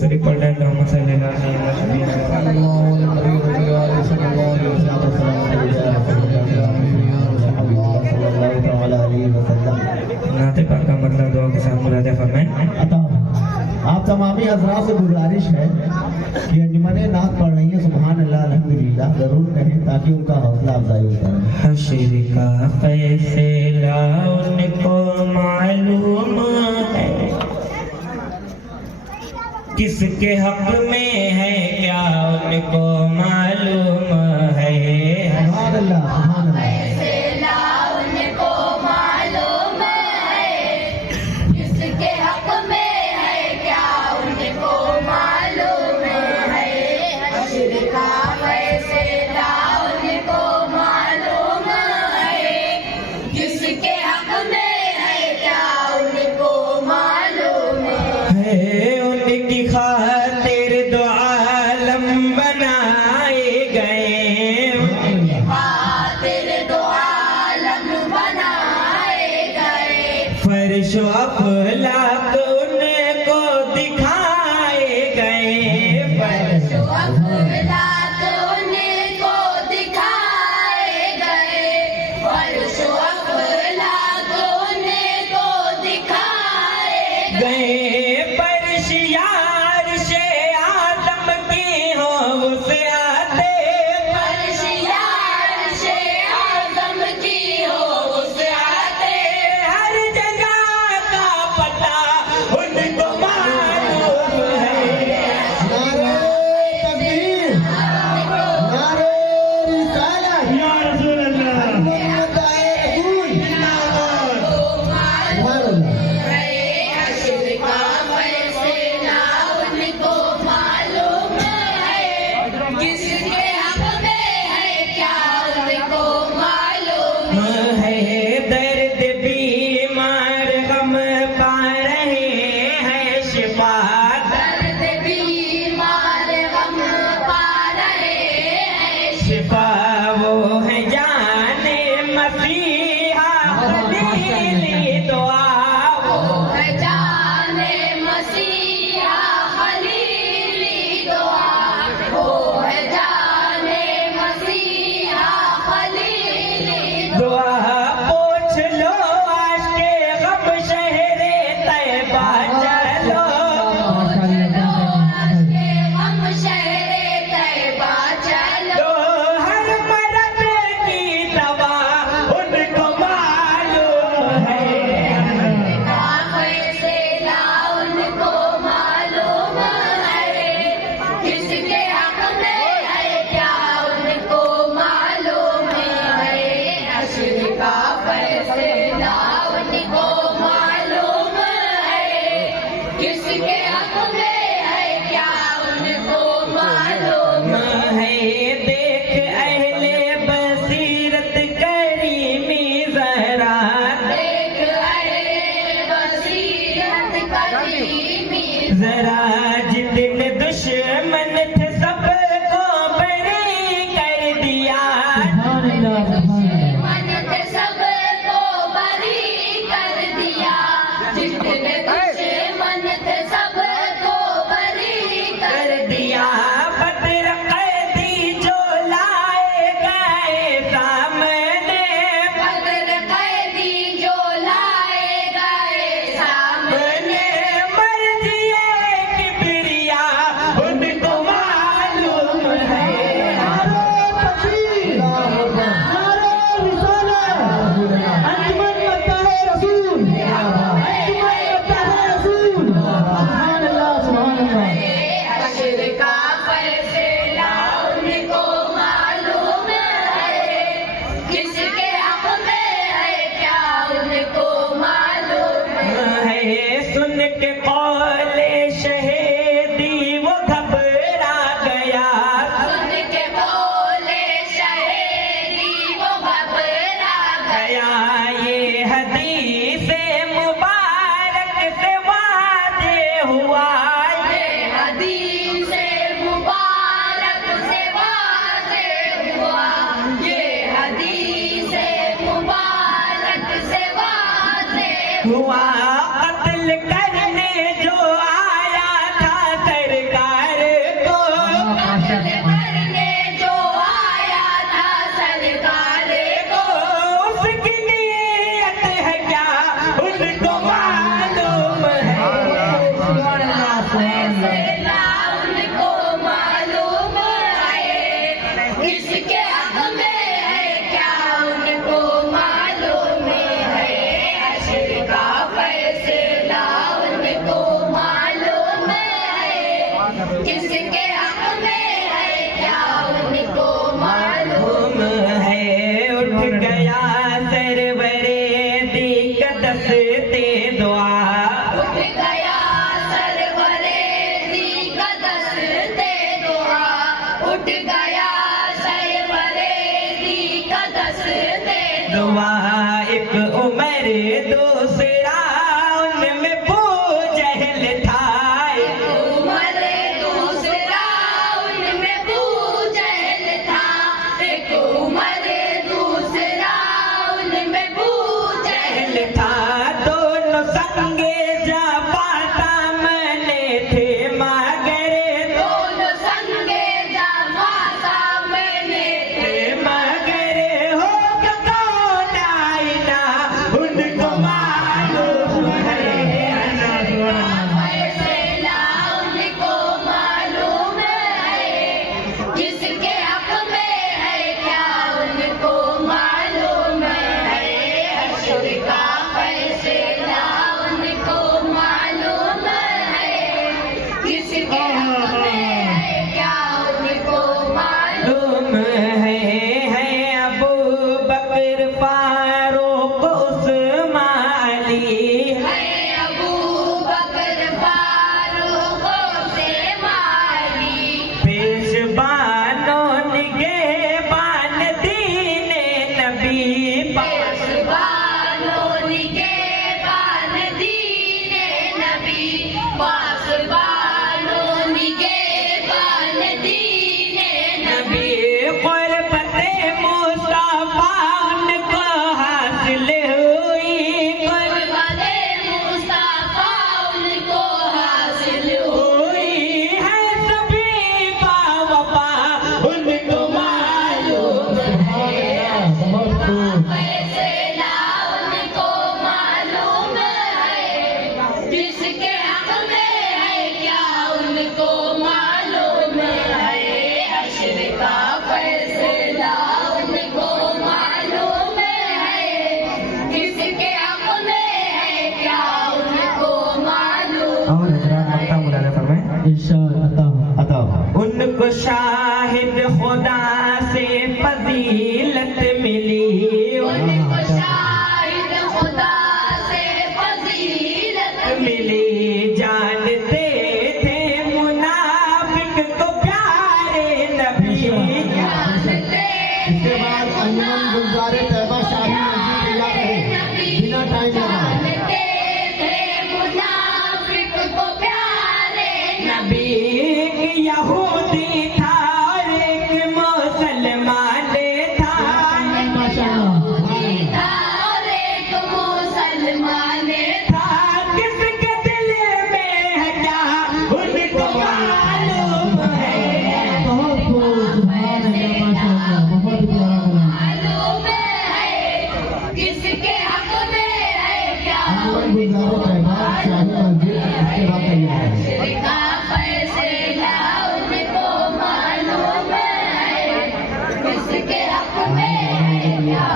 शरीफ पढ़ रहे हैं नाते पाक का मतलब दुआ के साथ मुराद फरमाएं। आप तमामी हजरात से गुजारिश है कि अंजुमने नात पढ़ रही है सुभान अल्लाह अल्हम्दुलिल्लाह जरूर कहें ताकि उनका हौसला अफजाई हो जाए। हश्र का फैसला उनको मालूम है, किसके हक में है क्या उनको मालूम है। सुभान अल्लाह सुभान अल्लाह। उनकी खातिर दो आलम बनाए गए, उनकी खातिर दो आलम बनाए गए, फर्श अफलाक उनको दिखाए गए, फर्श अफलाक उनको दिखाए गए, फर्श अफलाक उनको दिखाए गए। जरा जितने दुश्मन थे सबको बरी कर दिया, दुश्मन थे सबको बरी कर दिया, जितने दुश्मन थे सबको बरी कर दिया। बदर कैदी जो लाए गए सामने, बदर कैदी जो लाए गए सामने, के कौले शहीदी वो घबरा गया, सुन के कौले शहीदी वो घबरा गया। ये हदीस मुबारक से वाज़े हुआ, ये हदीस मुबारक से वाज़े हुआ, ये हदीस मुबारक से वाज़े हुआ। कत्ल करने जो किसके हक में है क्या उनको मालूम। है उठ गया सरवरे दी कदस्ते दुआ। उठ गया सरवरे दी कदस्ते दुआ। उठ गया सरवरे दी कदस्ते दुआ। एक उमर दूसरा उनमें बूजहल था। एक उमर दूसरा उनमें बूजहल था। एक उमर दूसरा उनमें बूजहल था दोनों संगे जापाता मने थे मगर दोनों संगे जमा सामने थे। मगर हो कौन आईना उनको मालूम है। फैसला उनको मालूम है। किसके हक में है क्या उनको मालूम है। हश्र का फैसला उनको मालूम है। किसके हक में है क्या उनको मालूम मालूम है अबू बकर फारूक उस्मान अली। है। अबू बकर फारूक से माली। पेशवानों निगहबान दीने नबी। पासबानों निगहबान दीने नबी। पासबानों निगहबान दीने नबी। क़ुर्बते मुस्तफ़ा उनको हासिल हुई। कुर्बाने मुस्तफा उनको हासिल हुई है सभी बावफा उनको मालूम है। बहुत खूब। फैसला उनको मालूम है। किसके हक में है क्या उनको मालूम है। हश्र का फैसला उनको मालूम है। किसके हक में है क्या उनको मालूम। और हजरात मक्ता मुलाजा फरमाएं। इरशाद अता हो। उनको शाहिद खुदा से फजीलत मिली। उनको शाहिद खुदा से फजीलत मिली जानते थे मुनाफिक को प्यारे नबी। जानते इसके बाद अंजुमन गुलजारे तैयबा शाही मस्जिद तैयार रहे बिना टाइम लगाए। जानते थे मुनाफिक को प्यारे नबी एक यहूदी था और एक मुसलमान था। नबी था और एक मुसलमान था। था किसके दिल में है क्या उनको मालूम है। बहुत खूब। सुभान अल्लाह, माशाअल्लाह, बहुत प्यारा कलाम। मालूम है। किसके हक में है क्या अंजुमन गुलजारे तैयबा शाही मस्जिद इसके बाद तैयार है। हश्र का फैसला उनको मालूम है। किसके हक में है क्या